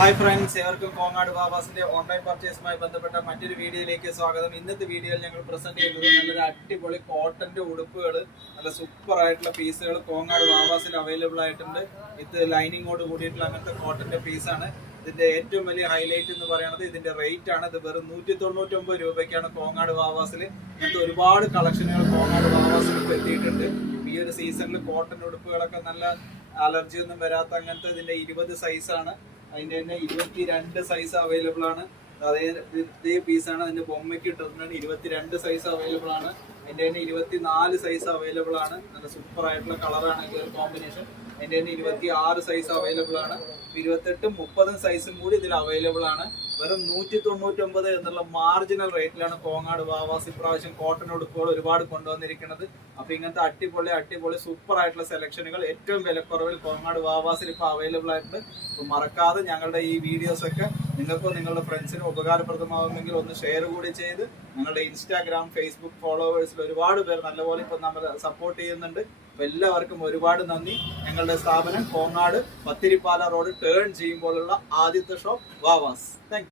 Hi friends, ഏവർക്കും Kongad വാവാസിന്റെ online പർച്ചേസുമായി ബന്ധപ്പെട്ട മറ്റൊരു വീഡിയോയിലേക്ക് സ്വാഗതം. ഇന്നത്തെ വീഡിയോയിൽ ഞങ്ങൾ പ്രസന്റ് ചെയ്യുന്നത് നല്ലൊരു അടിപൊളി കോട്ടന്റെ ഉടുപ്പുകൾ, നല്ല സൂപ്പർ ആയിട്ടുള്ള പീസുകൾ കോങ്ങാട് വാവാസിൽ അവൈലബിൾ ആയിട്ടുണ്ട്. ഇത് ലൈനിങ്ങോട് കൂടിയിട്ടുള്ള അങ്ങനത്തെ കോട്ടന്റെ പീസാണ്. ഇതിന്റെ ഏറ്റവും വലിയ ഹൈലൈറ്റ് എന്ന് പറയുന്നത് ഇതിന്റെ റേറ്റ് ആണ്. ഇത് വെറും 199 രൂപയ്ക്കാണ് കോങ്ങാട് വാവാസിൽ. ഇങ്ങനത്തെ ഒരുപാട് കളക്ഷനുകൾ കോങ്ങാട് വാവാസിൽ എത്തിയിട്ടുണ്ട്. ഈ ഒരു സീസണിൽ കോട്ടൺ ഉടുപ്പുകളൊക്കെ നല്ല അലർജി ഒന്നും വരാത്ത അങ്ങനത്തെ ഇതിന്റെ 20 സൈസാണ്. അതിന്റെ തന്നെ 22 സൈസ് അവൈലബിൾ ആണ്. അതേ പീസാണ്. അതിന്റെ ബൊമ്മയ്ക്ക് ഇട്ടിട്ടുണ്ട് 22 സൈസ് അവൈലബിൾ ആണ്. അതിന്റെ തന്നെ 24 സൈസ് അവൈലബിൾ ആണ്. നല്ല സൂപ്പർ ആയിട്ടുള്ള കളറാണ് ഈ ഒരു കോമ്പിനേഷൻ. അതിന്റെ തന്നെ 26 സൈസ് അവൈലബിൾ ആണ്. 28ഉം 30ഉം സൈസും കൂടി ഇതിൽ അവൈലബിൾ ആണ്. വെറും 199 എന്നുള്ള മാർജിനൽ റേറ്റിലാണ് കോങ്ങാട് വാവാസ് ഇപ്രാവശ്യം കോട്ടൺ ഉടുപ്പുകൾ ഒരുപാട് കൊണ്ടുവന്നിരിക്കുന്നത്. അപ്പൊ ഇങ്ങനത്തെ അടിപൊളി സൂപ്പർ ആയിട്ടുള്ള സെലക്ഷനുകൾ ഏറ്റവും വിലക്കുറവിൽ കോങ്ങാട് വാവാസിൽ ഇപ്പൊ അവൈലബിൾ ആയിട്ടുണ്ട്. അപ്പൊ മറക്കാതെ ഞങ്ങളുടെ ഈ വീഡിയോസ് ഒക്കെ നിങ്ങൾക്കോ നിങ്ങളുടെ ഫ്രണ്ട്സിനും ഉപകാരപ്രദമാകുമെങ്കിൽ ഒന്ന് ഷെയർ കൂടി ചെയ്ത് ഞങ്ങളുടെ ഇൻസ്റ്റാഗ്രാം, ഫേസ്ബുക്ക് ഫോളോവേഴ്സിൽ ഒരുപാട് പേർ നല്ലപോലെ ഇപ്പൊ നമ്മൾ സപ്പോർട്ട് ചെയ്യുന്നുണ്ട്. അപ്പൊ എല്ലാവർക്കും ഒരുപാട് നന്ദി. ഞങ്ങളുടെ സ്ഥാപനം കോങ്ങാട് പത്തിരിപ്പാല റോഡ് ടേൺ ചെയ്യുമ്പോഴുള്ള ആദ്യത്തെ ഷോപ്പ് വാവാസ്. Thank you.